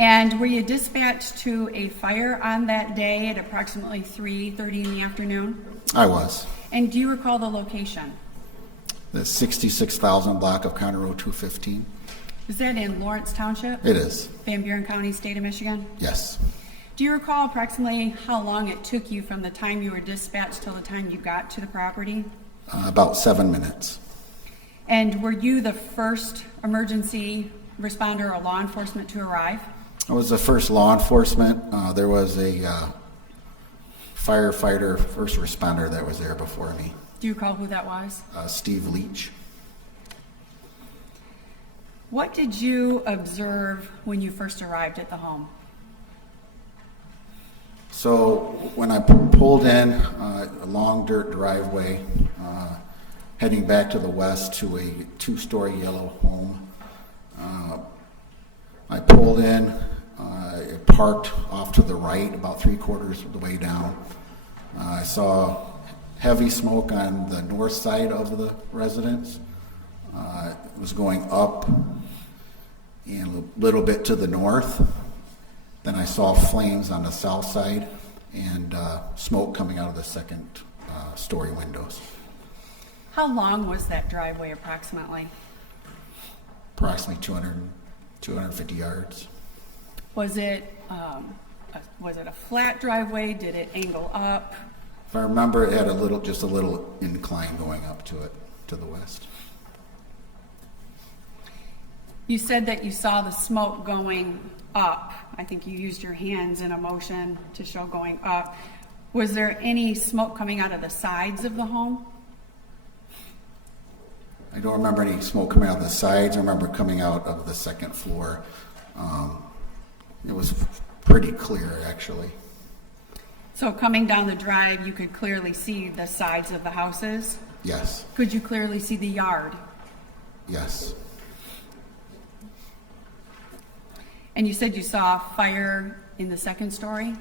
And were you dispatched to a fire on that day at approximately 3:30 in the afternoon? I was. And do you recall the location? The 66,000 block of County Road 215. Is that in Lawrence Township? It is. Van Buren County, state of Michigan? Yes. Do you recall approximately how long it took you from the time you were dispatched till the time you got to the property? About 7 minutes. And were you the first emergency responder or law enforcement to arrive? I was the first law enforcement. There was a firefighter, first responder that was there before me. Do you recall who that was? Steve Leach. What did you observe when you first arrived at the home? So when I pulled in a long dirt driveway, heading back to the west to a 2-story yellow home, I pulled in, it parked off to the right about 3/4 of the way down. I saw heavy smoke on the north side of the residence. It was going up and a little bit to the north. Then I saw flames on the south side and smoke coming out of the second story windows. How long was that driveway approximately? Approximately 250 yards. Was it a flat driveway? Did it angle up? If I remember, it had just a little incline going up to it, to the west. You said that you saw the smoke going up. I think you used your hands in a motion to show going up. Was there any smoke coming out of the sides of the home? I don't remember any smoke coming out of the sides. I remember coming out of the second floor. It was pretty clear, actually. So coming down the drive, you could clearly see the sides of the houses? Yes. Could you clearly see the yard? Yes. And you said you saw fire in the second story?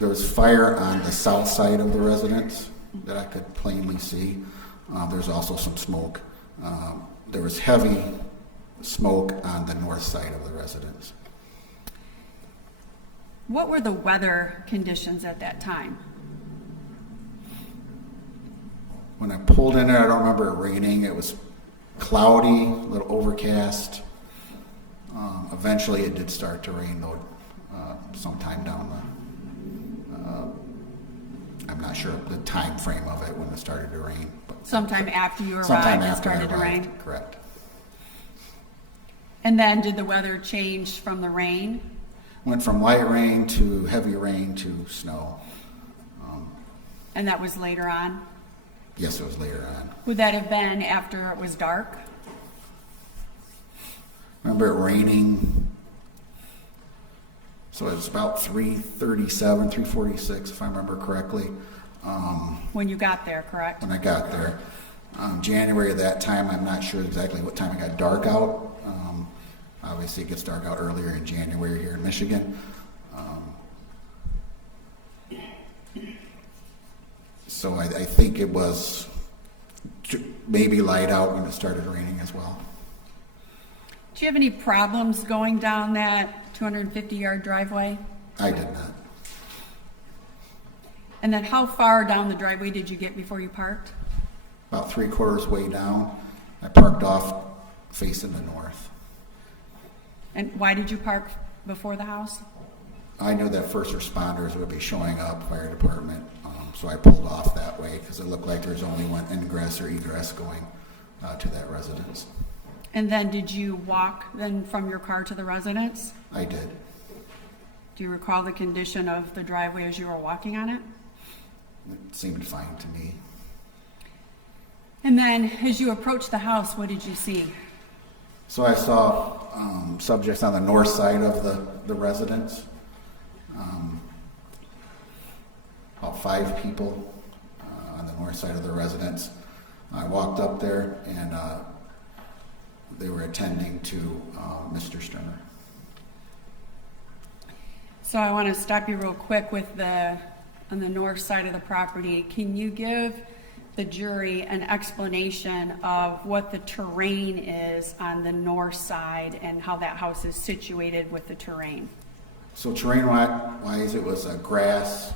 There was fire on the south side of the residence that I could plainly see. There's also some smoke. There was heavy smoke on the north side of the residence. What were the weather conditions at that time? When I pulled in there, I don't remember it raining. It was cloudy, a little overcast. Eventually it did start to rain though, sometime down I'm not sure the time frame of it when it started to rain. But sometime after you arrived, it started to rain? Correct. And then did the weather change from the rain? Went from light rain to heavy rain to snow. And that was later on? Yes, it was later on. Would that have been after it was dark? Remember it raining, so it was about 3:37, 3:46, if I remember correctly. When you got there, correct? When I got there. January of that time, I'm not sure exactly what time it got dark out. Obviously it gets dark out earlier in January here in Michigan. So I think it was maybe light out when it started raining as well. Do you have any problems going down that 250-yard driveway? I did not. And then how far down the driveway did you get before you parked? About 3/4 way down. I parked off facing the north. And why did you park before the house? I knew that first responders would be showing up, fire department, so I pulled off that way because it looked like there was only one ingress or egress going to that residence. And then did you walk then from your car to the residence? I did. Do you recall the condition of the driveway as you were walking on it? It seemed fine to me. And then as you approached the house, what did you see? So I saw subjects on the north side of the residence. About 5 people on the north side of the residence. I walked up there and they were attending to Mr. Stermer. So I want to stop you real quick with on the north side of the property. Can you give the jury an explanation of what the terrain is on the north side and how that house is situated with the terrain. So terrain-wise, it was a grass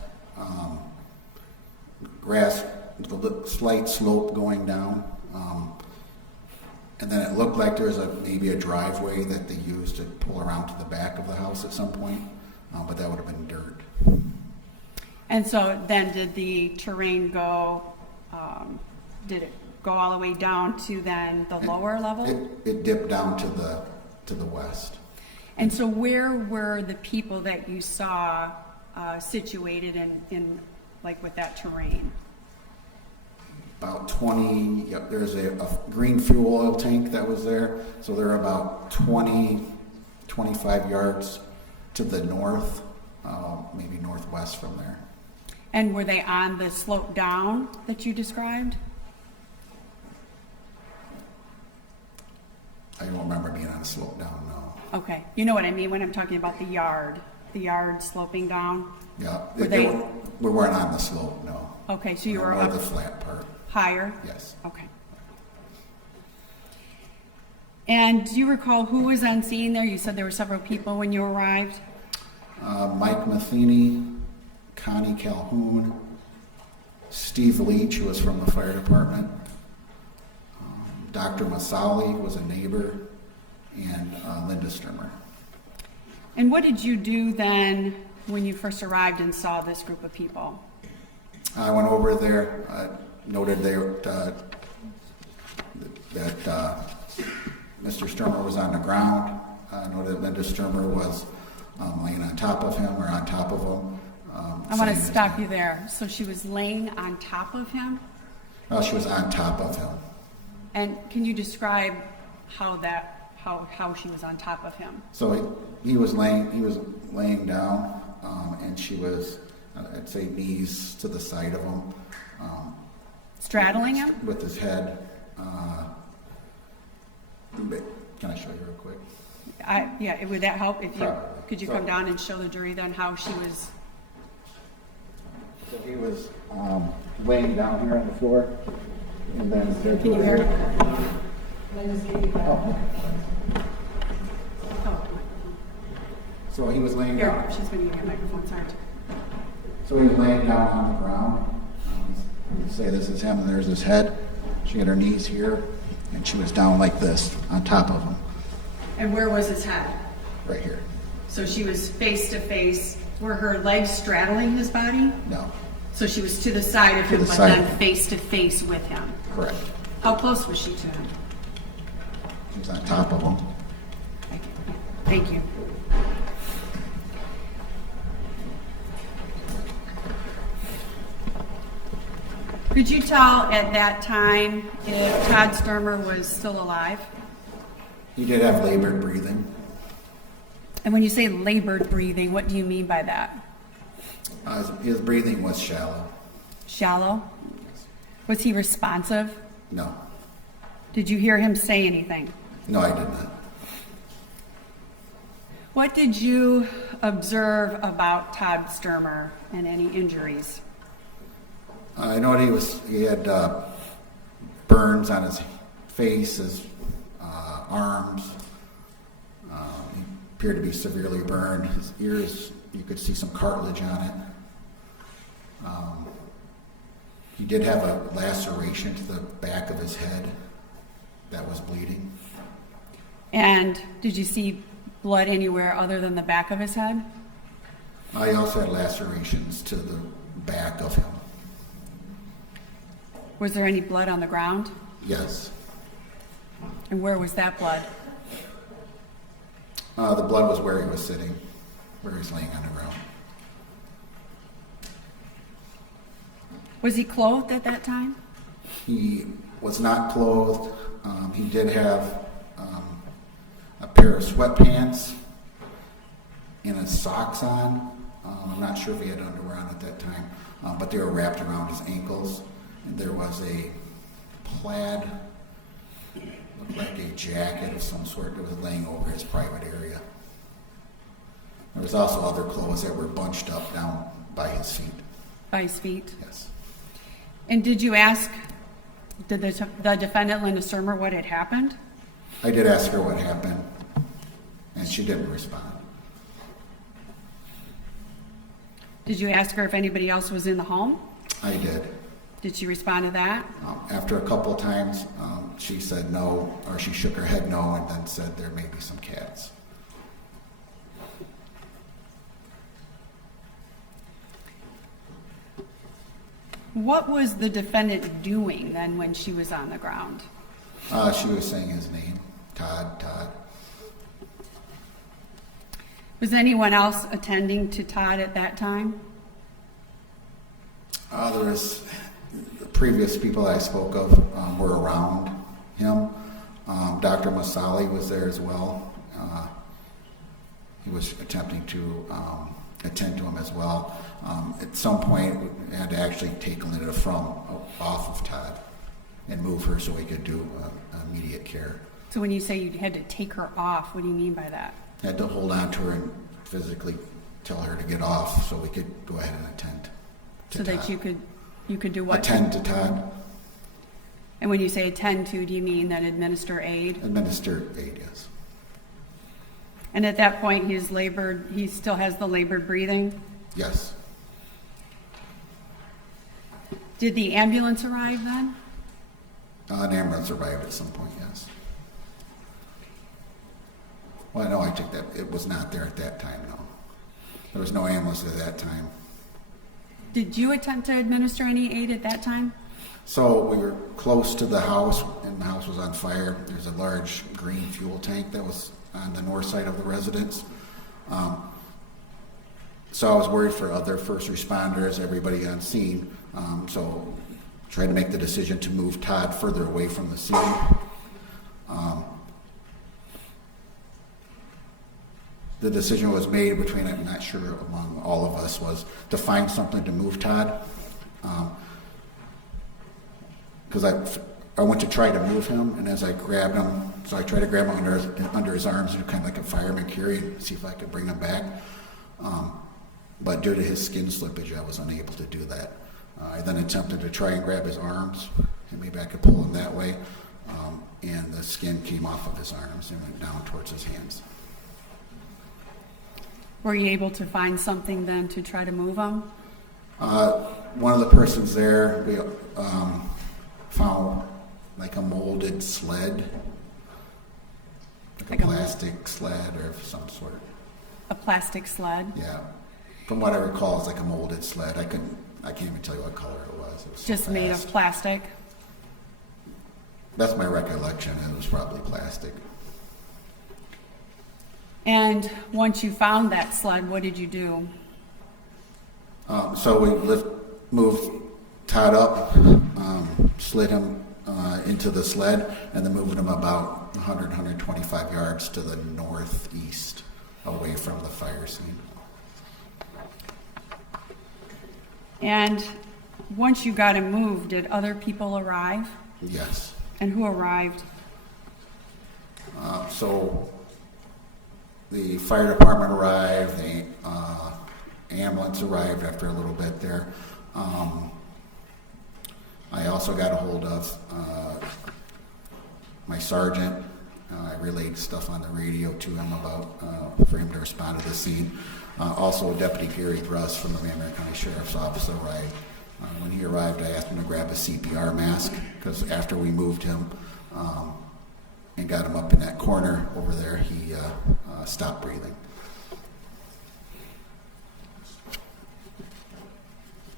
with a slight slope going down. And then it looked like there was maybe a driveway that they used to pull around to the back of the house at some point, but that would have been dirt. And so then did the terrain go, did it go all the way down to then the lower level? It dipped down to the west. And so where were the people that you saw situated in like with that terrain? About 20, yep, there's a green fuel oil tank that was there. So they're about 20, 25 yards to the north, maybe northwest from there. And were they on the slope down that you described? I don't remember being on a slope down, no. Okay. You know what I mean when I'm talking about the yard sloping down? Yeah, we weren't on the slope, no. Okay, so you were more up the flat part. higher? Yes. Okay. And do you recall who was on scene there? You said there were several people when you arrived. Mike Matheny, Connie Calhoun, Steve Leach, who was from the fire department, Dr. Masali was a neighbor, and Linda Stermer. And what did you do then when you first arrived and saw this group of people? I went over there, noted that Mr. Stermer was on the ground. Noted that Linda Stermer was laying on top of him or on top of him. I want to stop you there. So she was laying on top of him? No, she was on top of him. And can you describe how she was on top of him? So he was laying down, and she was, I'd say, knees to the side of him. Straddling him? With his head. Can I show you real quick? Yeah, would that help if you, Probably. could you come down and show the jury then how she was? So he was laying down here on the floor, and then Can you hear? So he was laying Here, down. she's going to give you a microphone, sorry. So he was laying down on the ground. You say this is him, and there's his head. She had her knees here, and she was down like this on top of him, And where was his head? right here. So she was face to face. Were her legs straddling his body? No, So she was to the side of To him, the but side. then face to face with him. correct. How close was she to him? She was on top of him. Thank you. Could you tell at that time if Todd Stermer was still alive? He did have labored breathing. And when you say labored breathing, what do you mean by that? His breathing was shallow. Shallow? Was he responsive? No, Did you hear him say anything? no, I did not. What did you observe about Todd Stermer and any injuries? I know he had burns on his face, his arms. He appeared to be severely burned. His ears, you could see some cartilage on it. He did have a laceration to the back of his head that was bleeding. And did you see blood anywhere other than the back of his head? I also had lacerations to the back of him. Was there any blood on the ground? Yes. And where was that blood? The blood was where he was sitting, where he was laying on the ground. Was he clothed at that time? He was not clothed. He did have a pair of sweatpants and his socks on. I'm not sure if he had underwear on at that time, but they were wrapped around his ankles. And there was a plaid, looked like a jacket of some sort that was laying over his private area. There was also other clothes that were bunched up down by his feet. By his feet? Yes. And did you ask Did the defendant, Linda Stermer, what had happened? I did ask her what happened, and she didn't respond. Did you ask her if anybody else was in the home? I did. Did she respond to that? After a couple of times, she said no, or she shook her head no, and then said there may be some cats. What was the defendant doing then when she was on the ground? She was saying his name, Todd. Was anyone else attending to Todd at that time? There was the previous people I spoke of were around him. Dr. Masali was there as well. He was attempting to attend to him as well. At some point, we had to actually take Linda off of Todd and move her so we could do immediate care. So when you say you had to take her off, what do you mean by that? Had to hold on to her and physically tell her to get off so we could go ahead and attend to So Todd. that you could do what? Attend to Todd. And when you say attend to, do you mean that administer aid? Administer aid, yes. And at that point, he still has the labored breathing? Yes. Did the ambulance arrive then? An ambulance arrived at some point, yes. Well, no, I took that. It was not there at that time, no. There was no ambulance at that time. Did you attempt to administer any aid at that time? So we were close to the house, and the house was on fire. There's a large green fuel tank that was on the north side of the residence. So I was worried for other first responders, everybody on scene. So tried to make the decision to move Todd further away from the scene. The decision was made between, I'm not sure among all of us, was to find something to move Todd. Because I went to try to move him, and as I grabbed him, so I tried to grab him under his arms, and kind of like a fireman carry, and see if I could bring him back. But due to his skin slippage, I was unable to do that. I then attempted to try and grab his arms, and maybe I could pull him that way, and the skin came off of his arms and went down towards his hands. Were you able to find something then to try to move him? One of the persons there, we found like a molded sled, like a plastic sled or of some sort. A plastic sled? Yeah. From what I recall, it's like a molded sled. I can't even tell you what color it was. It was Just so made of fast. plastic? That's my recollection. It was probably plastic. And once you found that sled, what did you do? So we moved Todd up, slid him into the sled, and then moved him about 100, 125 yards to the northeast, away from the fire scene. And once you got him moved, did other people arrive? Yes. And who arrived? So the fire department arrived, the ambulance arrived after a little bit there. I also got a hold of my sergeant. I relayed stuff on the radio to him for him to respond to the scene. Also, Deputy Gary Gruss from the Van Buren County Sheriff's Office arrived. When he arrived, I asked him to grab a CPR mask, because after we moved him and got him up in that corner over there, he stopped breathing.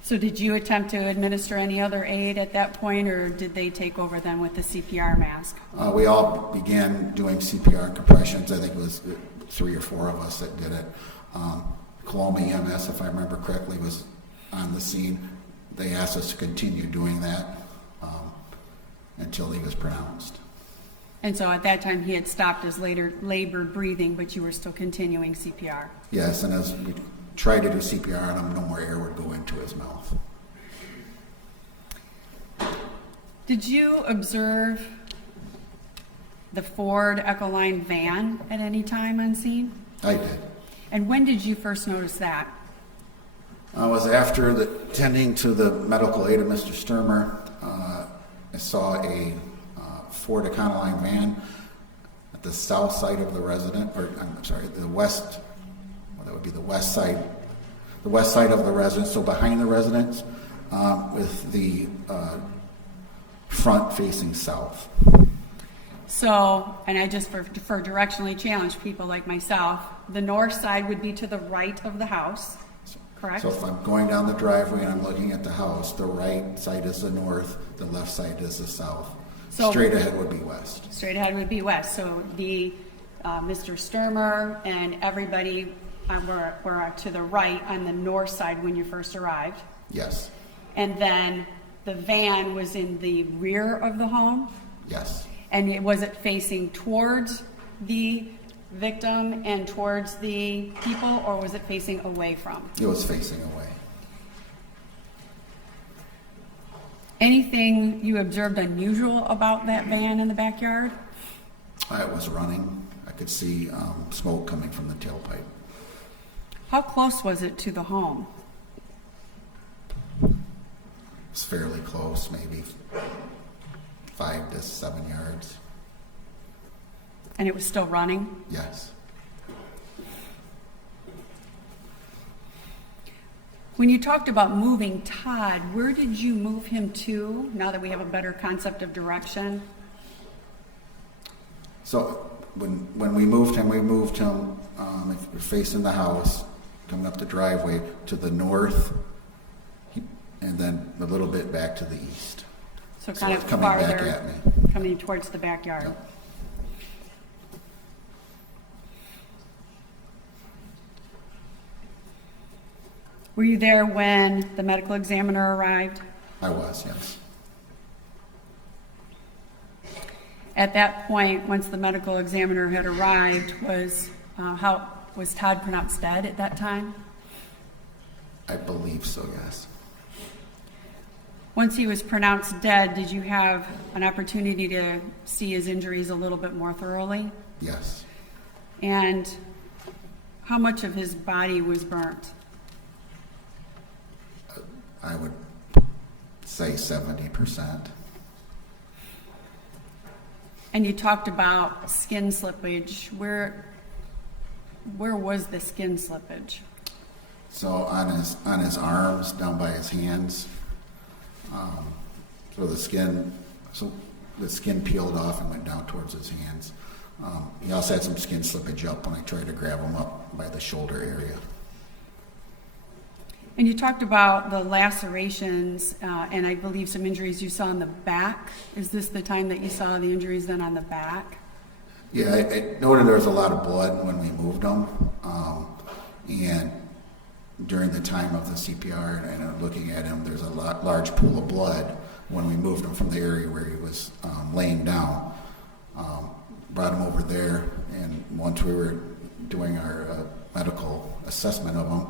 So did you attempt to administer any other aid at that point, or did they take over then with the CPR mask? We all began doing CPR compressions. I think it was 3 or 4 of us that did it. Coloma EMS, if I remember correctly, was on the scene. They asked us to continue doing that until he was pronounced. And so at that time, he had stopped his labored breathing, but you were still continuing CPR? Yes, and as we tried to do CPR on him, no more air would go into his mouth. Did you observe the Ford Ecoline van at any time on scene? I did. And when did you first notice that? I was after attending to the medical aid of Mr. Stermer. saw a Ford Econoline van at the south side of the resident, or I'm sorry, the west, well, that would be the west side of the residence, so behind the residence, with the front facing south. So, and I just for directionally challenged people like myself, the north side would be to the right of the house, correct? So if I'm going down the driveway and I'm looking at the house, the right side is the north, the left side is the south. So straight ahead would be west. Straight ahead would be west. So the Mr. Stermer and everybody were to the right on the north side when you first arrived. Yes. And then the van was in the rear of the home? Yes. And was it facing towards the victim and towards the people, or was it facing away from? It was facing away. Anything you observed unusual about that van in the backyard? I was running. I could see smoke coming from the tailpipe. How close was it to the home? It's fairly close, maybe 5 to 7 yards. And it was still running? Yes. When you talked about moving Todd, where did you move him to, now that we have a better concept of direction? So when we moved him, if you're facing the house, coming up the driveway to the north, and then a little bit back to the east. So kind of it's coming back farther, at me. coming towards the backyard. Yep. Were you there when the medical examiner arrived? I was, yes. At that point, once the medical examiner had arrived, was Todd pronounced dead at that time? I believe so, yes. Once he was pronounced dead, did you have an opportunity to see his injuries a little bit more thoroughly? Yes. And how much of his body was burnt? I would say 70%. And you talked about skin slippage. Where was the skin slippage? So on his arms, down by his hands, the skin peeled off and went down towards his hands. He also had some skin slippage up when I tried to grab him up by the shoulder area. And you talked about the lacerations and I believe some injuries you saw in the back. Is this the time that you saw the injuries then on the back? Yeah, I noted there was a lot of blood when we moved him. And during the time of the CPR and looking at him, there's a large pool of blood when we moved him from the area where he was laying down. Brought him over there, and once we were doing our medical assessment of him,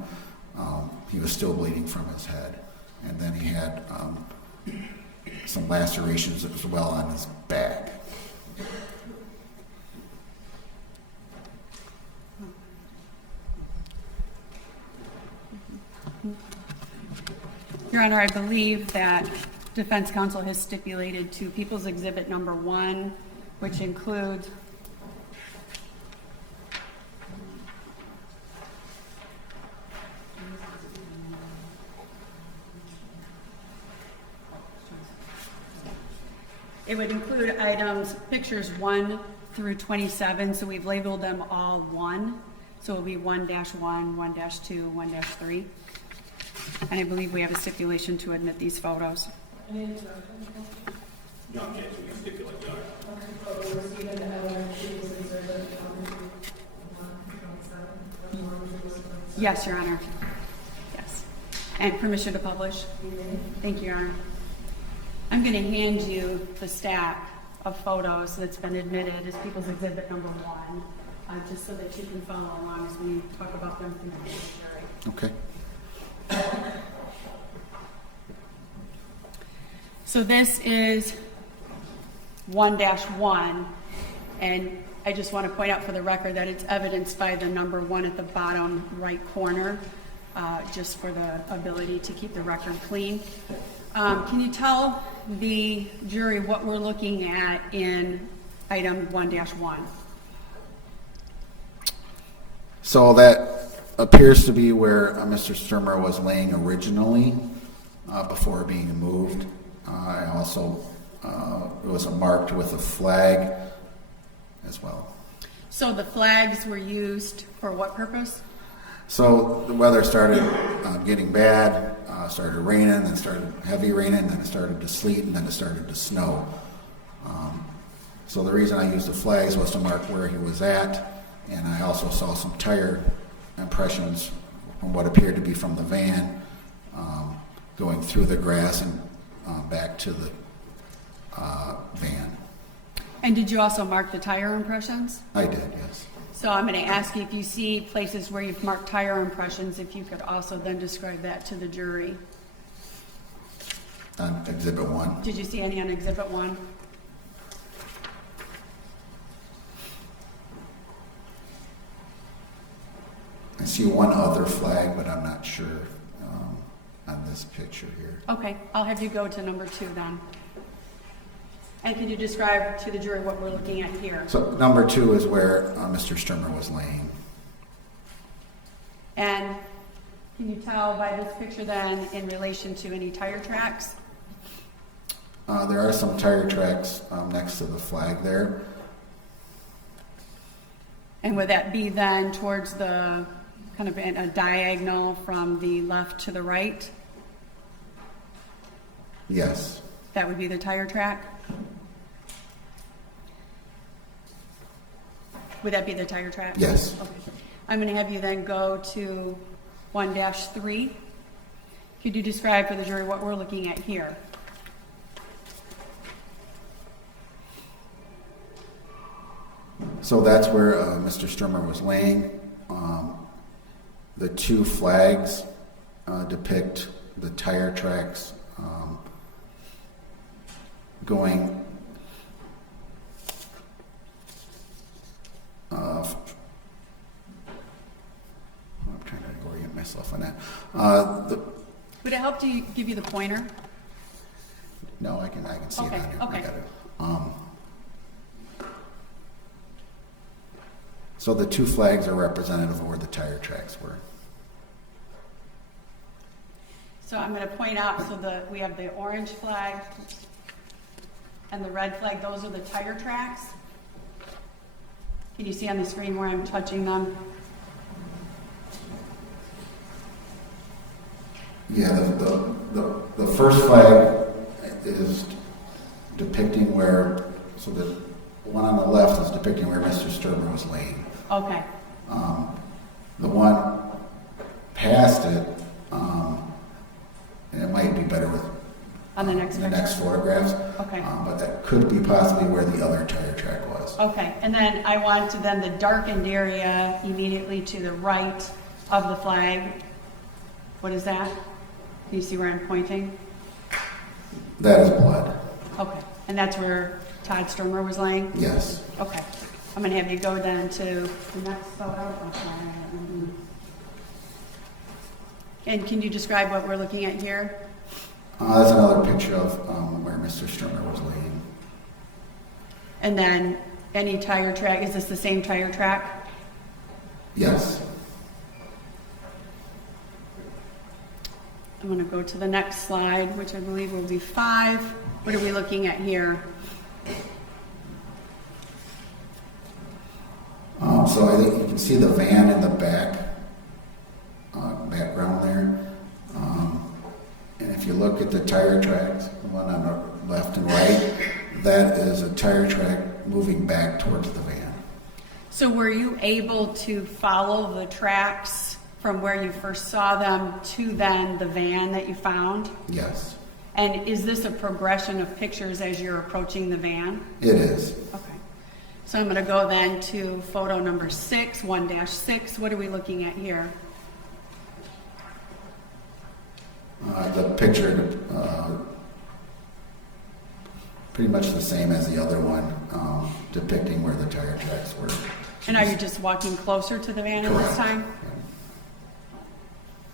he was still bleeding from his head. And then he had some lacerations as well on his back. Your Honor, I believe that defense counsel has stipulated to People's Exhibit Number 1, which includes it would include pictures 1 through 27, so we've labeled them all 1. So it'll be 1-1, 1-2, 1-3. And I believe we have a stipulation to admit these photos. No objection, we stipulate, Your Honor. Yes, Your Honor. Yes. And permission to publish? Thank you, Your Honor. I'm going to hand you the stack of photos that's been admitted as People's Exhibit Number 1, just so that you can follow along as we talk about them through the judiciary. Okay. So this is 1-1, and I just want to point out for the record that it's evidenced by the number 1 at the bottom right corner, just for the ability to keep the record clean. Can you tell the jury what we're looking at in item 1-1? So that appears to be where Mr. Stermer was laying originally before being moved. I also, it was marked with a flag as well. So the flags were used for what purpose? So the weather started getting bad, started raining, then started heavy raining, then it started to sleet, and then it started to snow. So the reason I used the flags was to mark where he was at, and I also saw some tire impressions from what appeared to be from the van going through the grass and back to the van. And did you also mark the tire impressions? I did, yes. So I'm going to ask you, if you see places where you've marked tire impressions, if you could also then describe that to the jury. On Exhibit 1. Did you see any on Exhibit 1? I see one other flag, but I'm not sure on this picture here. Okay, I'll have you go to number 2 then. And can you describe to the jury what we're looking at here? So number 2 is where Mr. Stermer was laying. And can you tell by this picture then in relation to any tire tracks? There are some tire tracks next to the flag there. And would that be then towards the kind of a diagonal from the left to the right? Yes. That would be the tire track? Would that be the tire track? Yes. Okay. I'm going to have you then go to 1-3. Could you describe for the jury what we're looking at here? So that's where Mr. Stermer was laying. The 2 flags depict the tire tracks going I'm trying to orient myself on that. Would it help to give you the pointer? No, I can see Okay, it on here. okay. I got it. So the 2 flags are representative of where the tire tracks were. So I'm going to point out, so we have the orange flag and the red flag, those are the tire tracks. Can you see on the screen where I'm touching them? Yeah, the first flag is depicting where, so the one on the left is depicting where Mr. Stermer was laying. Okay. The one past it, and it might be better with On the next picture? photographs. Okay. But that could be possibly where the other tire track was. Okay, and then I want to then the darkened area immediately to the right of the flag. What is that? Can you see where I'm pointing? That is blood. Okay, and that's where Todd Stermer was laying? Yes. Okay, I'm gonna have you go then to the next photo. And can you describe what we're looking at here? That's another picture of where Mr. Stermer was laying. And then any tire track, is this the same tire track? Yes. I'm gonna go to the next slide, which I believe will be 5. What are we looking at here? So I think you can see the van in the background there. And if you look at the tire tracks, the one on the left and right, that is a tire track moving back towards the van. So were you able to follow the tracks from where you first saw them to then the van that you found? Yes. And is this a progression of pictures as you're approaching the van? It is. Okay. So I'm going to go then to photo number 6, 1-6. What are we looking at here? The picture, pretty much the same as the other one, depicting where the tire tracks were. And are you just walking closer to the van at this time?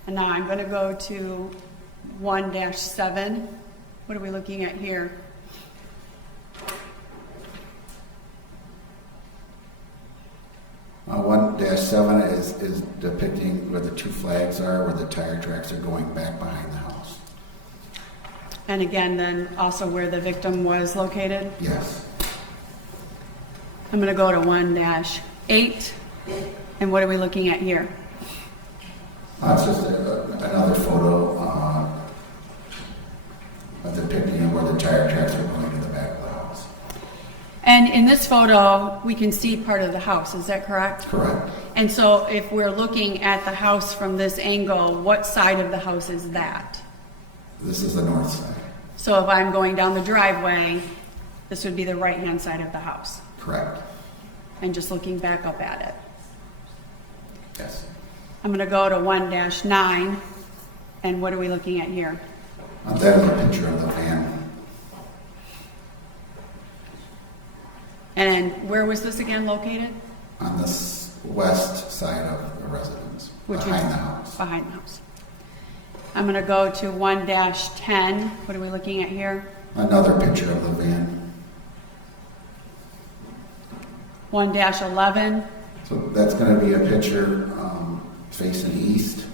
And now I'm going to go to 1-7. What are we looking at here? One dash seven is depicting where the two flags are, where the tire tracks are going back behind the house. And again, then also where the victim was located? Yes. I'm going to go to 1-8. And what are we looking at here? It's just another photo depicting where the tire tracks are going to the back of the house. And in this photo, we can see part of the house, is that correct? Correct. And so if we're looking at the house from this angle, what side of the house is that? This is the north side. So if I'm going down the driveway, this would be the right-hand side of the house. Correct. And just looking back up at it. Yes. I'm going to go to 1-9. And what are we looking at here? That is a picture of the van. And where was this again located? On the west side of the residence, behind the house. Behind the house. I'm going to go to 1-10. What are we looking at here? Another picture of the van. 1-11. So that's going to be a picture facing east,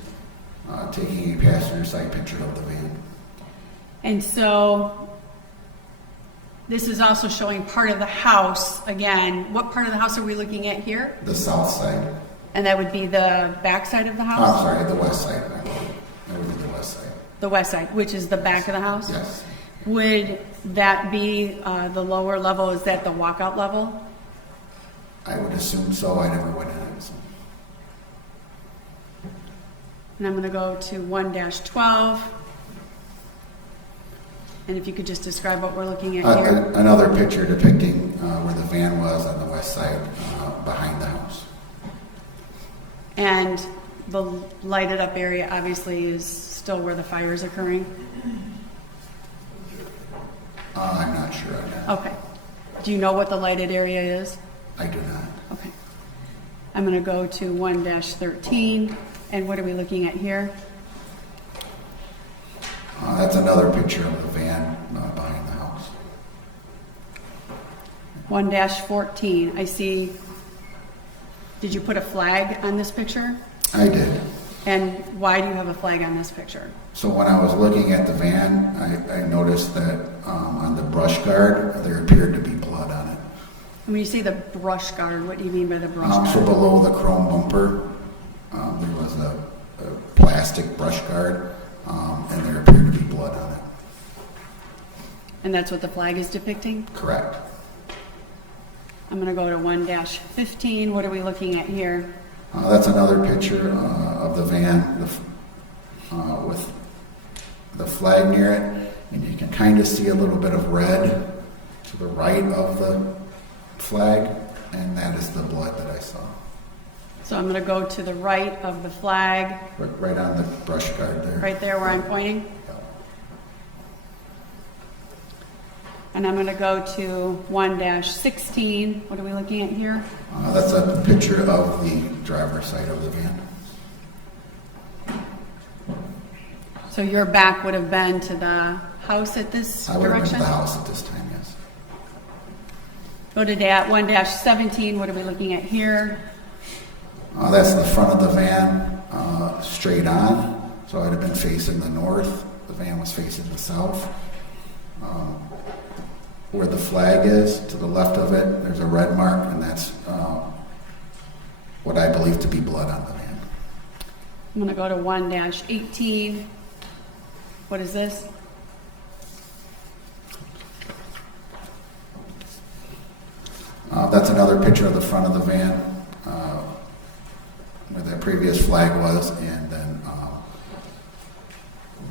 taking a passenger side picture of the van. And so this is also showing part of the house. Again, what part of the house are we looking at here? The south side. And that would be the back side of the Oh, house? I'm sorry, the west side. I believe. That would be the west side. The west side, which is the back of the house? Yes. Would that be the lower level? Is that the walkout level? I would assume so. I never went in it. So. And I'm going to go to 1-12. And if you could just describe what we're looking at here. Another picture depicting where the van was on the west side behind the house. And the lighted up area obviously is still where the fire is occurring? I'm not sure on that. Okay. Do you know what the lighted area is? I do not. Okay. I'm going to go to 1-13. And what are we looking at here? That's another picture of the van behind the house. 1-14. I see. Did you put a flag on this picture? I did. And why do you have a flag on this picture? So when I was looking at the van, I noticed that on the brush guard, there appeared to be blood on it. When you say the brush guard, what do you mean by the brush guard? So below the chrome bumper, there was a plastic brush guard, and there appeared to be blood on it. And that's what the flag is depicting? Correct. I'm going to go to 1-15. What are we looking at here? That's another picture of the van with the flag near it, and you can kind of see a little bit of red to the right of the flag, and that is the blood that I saw. So I'm going to go to the right of the flag, Right on the brush guard there. right there where I'm pointing. And I'm going to go to 1-16. What are we looking at here? That's a picture of the driver's side of the van. So your back would have been to the house at this I would have been to direction? the house at this time, yes. Go to 1-17. What are we looking at here? That's the front of the van, straight on. So I'd have been facing the north. The van was facing the south. Where the flag is, to the left of it, there's a red mark, and that's what I believe to be blood on the van. I'm going to go to 1-18. What is this? That's another picture of the front of the van, where the previous flag was, and then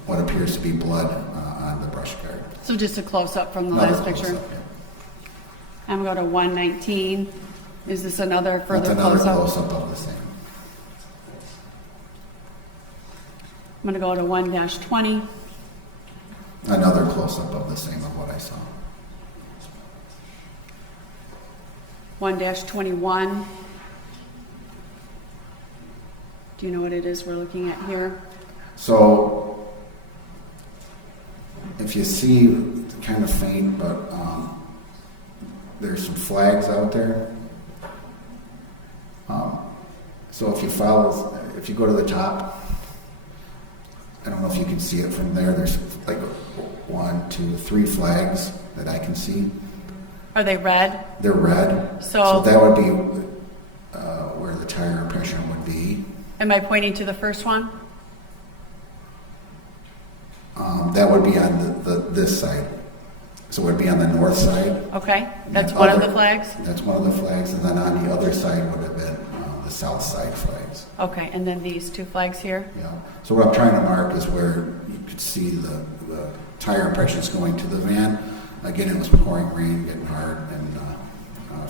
what appears to be blood on the brush guard. So just a close-up from the Another last picture. close-up, yeah. I'm going to go to 1-19. Is this another That's further another close-up? close-up of the same. I'm going to go to 1-20. Another close-up of the same of what I saw. 1-21. Do you know what it is we're looking at here? So, if if you see, it's kind of faint, but there's some flags out there. So if you go to the top, I don't know if you can see it from there. There's like 1, 2, 3 flags that I can see. Are they red? They're red. So that would be where the tire impression would be. Am I pointing to the first one? That would be on this side. So it would be on the north side. Okay, that's And one of the flags? That's one of the flags, and then on the other side would have been the south side flags. Okay, and then these 2 flags here? Yeah. So what I'm trying to mark is where you could see the tire impressions going to the van. Again, it was pouring rain, getting hard, and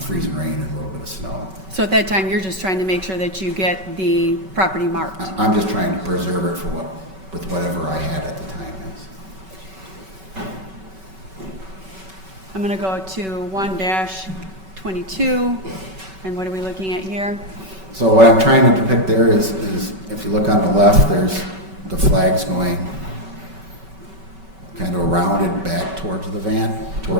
freezing rain and a little bit of snow. So at that time, you're just trying to make sure that you get the property marked? I'm just trying to preserve it with whatever I had at the time. I'm going to go to 1-22, and what are we looking at here? So what I'm trying to depict there is if you look on the left, there's the flags going kind of rounded back towards the van. So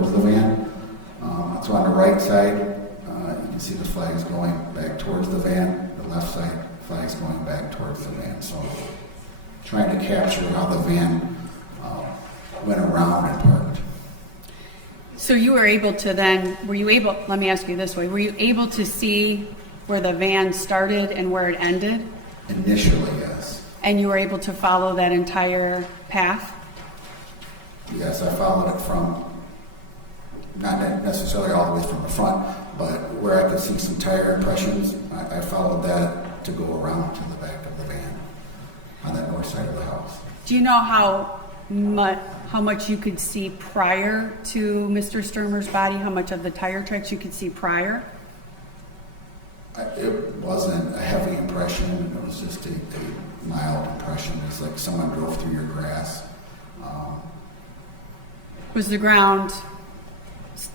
on the right side, you can see the flags going back towards the van. The left side, flags going back towards the van. So trying to capture how the van went around and parked. So you were able to then, let me ask you this way, were you able to see where the van started and where it ended? Initially, yes. And you were able to follow that entire path? Yes, I followed it from, not necessarily all the way from the front, but where I could see some tire impressions, I followed that to go around to the back of the van on that north side of the house. Do you know how much you could see prior to Mr. Stermer's body? How much of the tire tracks you could see prior? It wasn't a heavy impression. It was just a mild impression. It's like someone drove through your grass. Was the ground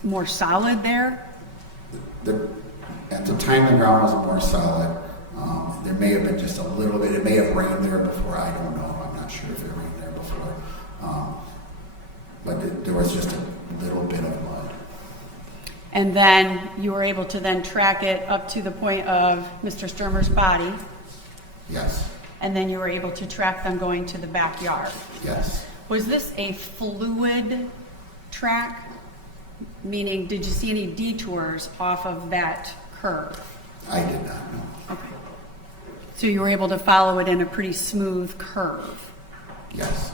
more solid there? At the time, the ground was more solid. There may have been just a little bit. It may have rained there before. I don't know. I'm not sure if it rained there before. But there was just a little bit of mud. And then you were able to then track it up to the point of Mr. Stermer's body, Yes. and then you were able to track them going to the backyard. Yes. Was this a fluid track? Meaning, did you see any detours off of that curve? I did not know. Okay. So you were able to follow it in a pretty smooth curve. Yes.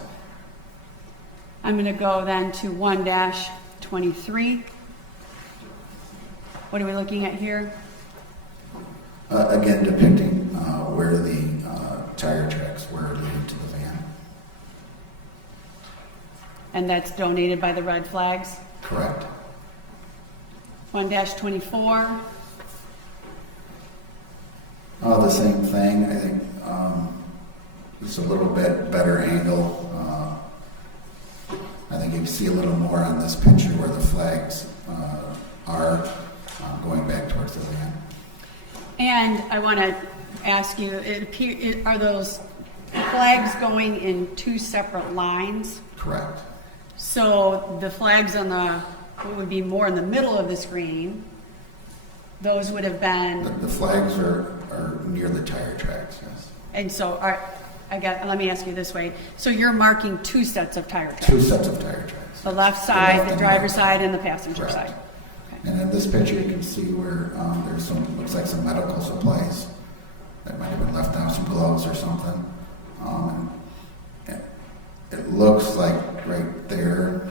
I'm going to go then to 1-23. What are we looking at here? Again, depicting where the tire tracks were leading to the van. And that's donated by the red flags. Correct. 1-24. The same thing. I think just a little bit better angle. I think you can see a little more on this picture where the flags are going back towards the van. And I want to ask you, are those flags going in 2 separate lines? Correct. So the flags on what would be more in the middle of the screen, those would have been... The flags are near the tire tracks, yes. And so, let me ask you this way. So you're marking 2 sets of tire tracks? 2 sets of tire tracks. The left side, the and driver's right. side, and the passenger Correct. side? Okay. And in this picture, you can see where there's looks like some medical supplies that might have been left down, some gloves or something. And it looks like right there,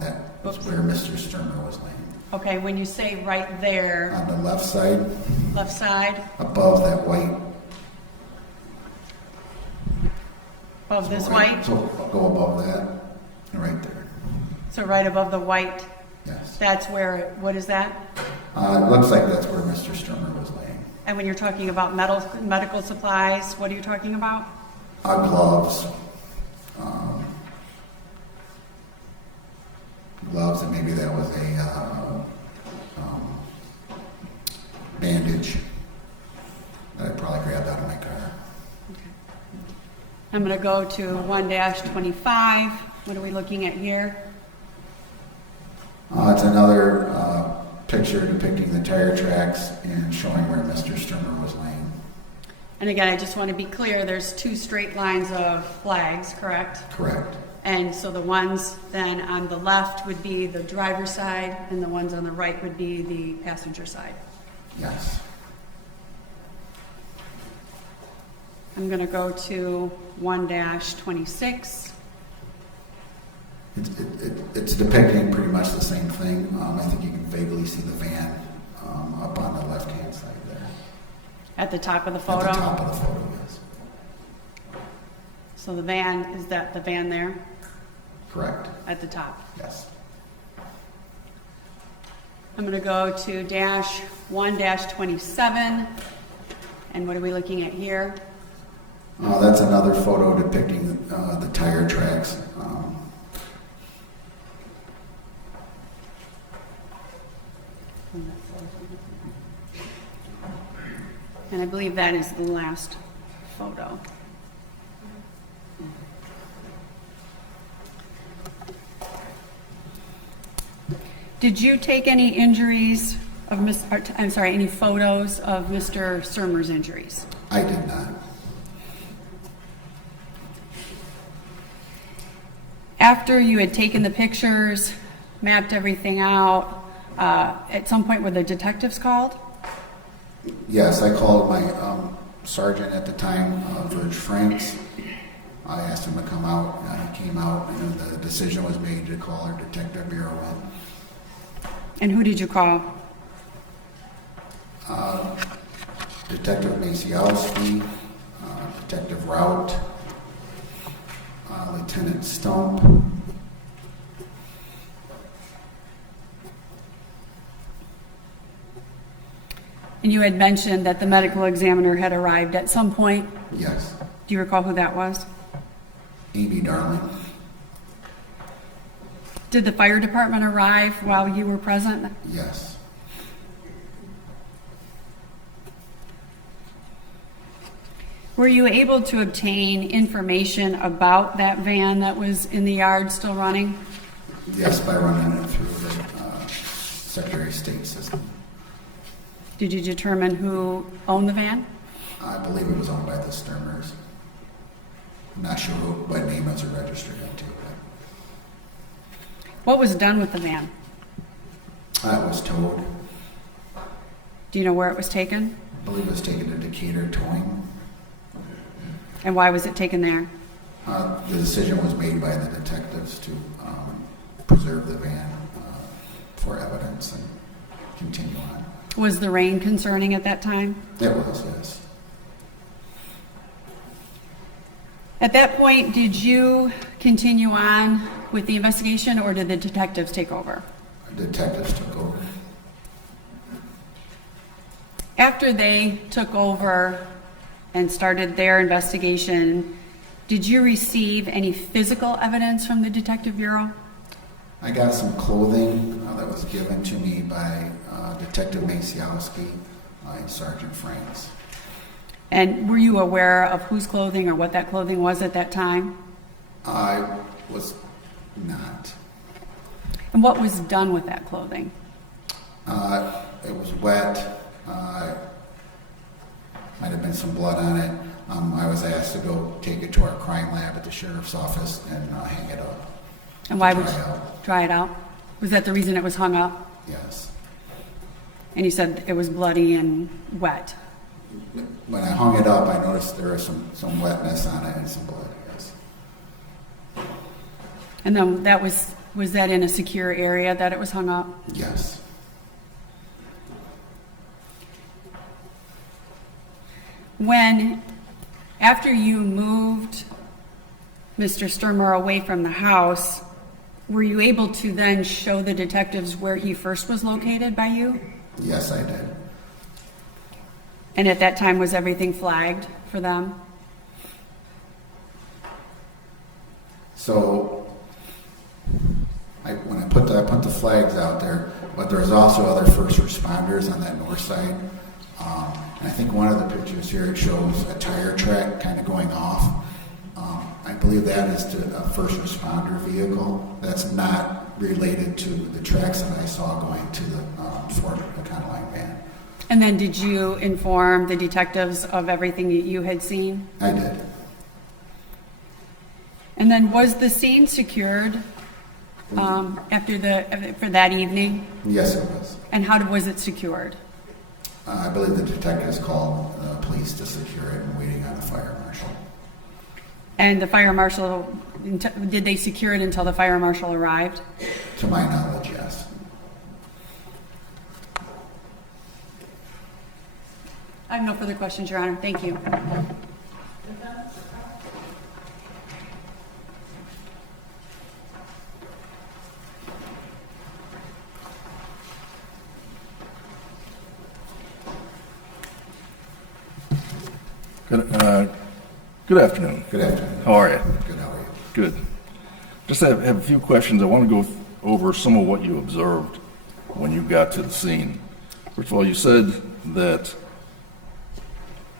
that was where Mr. Stermer was laying. Okay, when you say right there, On the left side, above that white. above this So white, So go above that, and right there. so right above the white, Yes. that's where, what is that? It looks like that's where Mr. Stermer was laying. And when you're talking about medical supplies, what are you talking about? Gloves. Gloves, and maybe that was a bandage that I probably grabbed out of my car. I'm going to go to 1-25. What are we looking at here? It's another picture depicting the tire tracks and showing where Mr. Stermer was laying. And again, I just want to be clear, there's two straight lines of flags, correct? Correct. And so the ones then on the left would be the driver's side, and the ones on the right would be the passenger side. Yes. I'm going to go to 1-26. It's depicting pretty much the same thing. I think you can vaguely see the van up on the left-hand side there. At the top of the photo? At the top of the photo, yes. So the van, is that the van there? Correct. At the top. Yes. I'm going to go to 1-27. And what are we looking at here? That's another photo depicting the tire tracks. And I believe that is the last photo. Did you take any injuries of any photos of Mr. Stermer's injuries? I did not. After you had taken the pictures, mapped everything out, at some point were the detectives called? Yes, I called my sergeant at the time, George Franks. I asked him to come out. He came out, and the decision was made to call our detective bureau in. And who did you call? Detective Maciowski, Detective Rout, Lieutenant Stump. And you had mentioned that the medical examiner had arrived at some point. Yes. Do you recall who that was? Amy Darling. Did the fire department arrive while you were present? Yes. Were you able to obtain information about that van that was in the yard still running? Yes, by running it through the Secretary of State system. Did you determine who owned the van? I believe it was owned by the Stermers. I'm not sure what name it was registered into. What was done with the van? It was towed. Do you know where it was taken? I believe it was taken to Decatur Towing. And why was it taken there? The decision was made by the detectives to preserve the van for evidence and continue on. Was the rain concerning at that time? It was, yes. At that point, did you continue on with the investigation, or did the detectives take over? Detectives took over. After they took over and started their investigation, did you receive any physical evidence from the Detective Bureau? I got some clothing that was given to me by Detective Maciowski and Sergeant Franks. And were you aware of whose clothing or what that clothing was at that time? I was not. And what was done with that clothing? It was wet. Might have been some blood on it. I was asked to go take it to our crime lab at the sheriff's office and hang it up. And why would Dry you out. dry it out? Was that the reason it was hung up? Yes. And you said it was bloody and wet. When I hung it up, I noticed there was some wetness on it and some blood, yes. And then that was that in a secure area that it was hung up? Yes. When, after you moved Mr. Stermer away from the house, were you able to then show the detectives where he first was located by you? Yes, I did. And at that time, was everything flagged for them? So, when I put the flags out there, but there's also other first responders on that north side. And I think one of the pictures here, it shows a tire track kind of going off. I believe that is to a first responder vehicle. That's not related to the tracks that I saw going to the Fort Econoline van. And then did you inform the detectives of everything that you had seen? I did. And then was the scene secured for that evening? Yes, it was. And how was it secured? I believe the detectives called police to secure it and waiting on the fire marshal. And the fire marshal, did they secure it until the fire marshal arrived? To my knowledge, yes. I have no further questions, Your Honor. Thank you. Good afternoon. Good afternoon. How are you? Good, how are you? Good. Just have a few questions. I want to go over some of what you observed when you got to the scene. First of all, you said that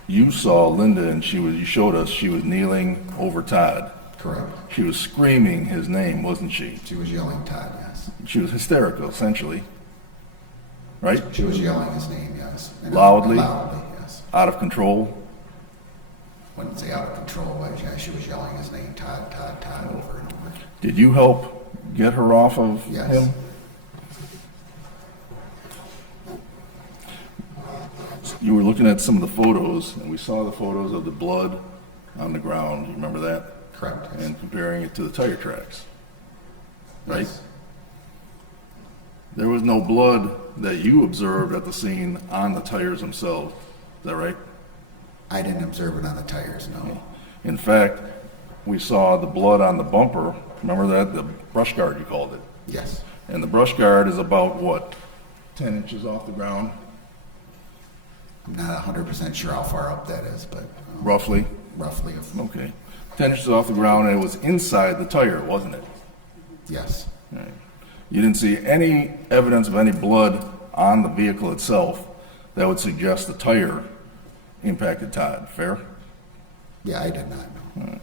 you saw Linda and you showed us she was kneeling over Todd. Correct. She was screaming his name, wasn't she? She was yelling Todd, yes. She was hysterical, essentially. Right? She was yelling his name, yes. And Loudly? Loudly, yes. Out of control. Wouldn't say out of control, but yeah, she was yelling his name, Todd, Todd, Todd, over and over. Did you help get her off of Yes. him? You were looking at some of the photos, and we saw the photos of the blood on the ground. You remember that? Correct. Yes. And comparing it to the tire tracks, right? Yes. There was no blood that you observed at the scene on the tires themselves. Is that right? I didn't observe it on the tires, no. In fact, we saw the blood on the bumper. Remember that? The brush guard, you called it. Yes. And the brush guard is about, what, 10 inches off the ground? I'm not 100% sure how far up that is, but Roughly? roughly, Okay. 10 inches off the ground, and it was inside the tire, wasn't it? yes. All right. You didn't see any evidence of any blood on the vehicle itself that would suggest the tire impacted Todd, fair? Yeah, I did not know. All right.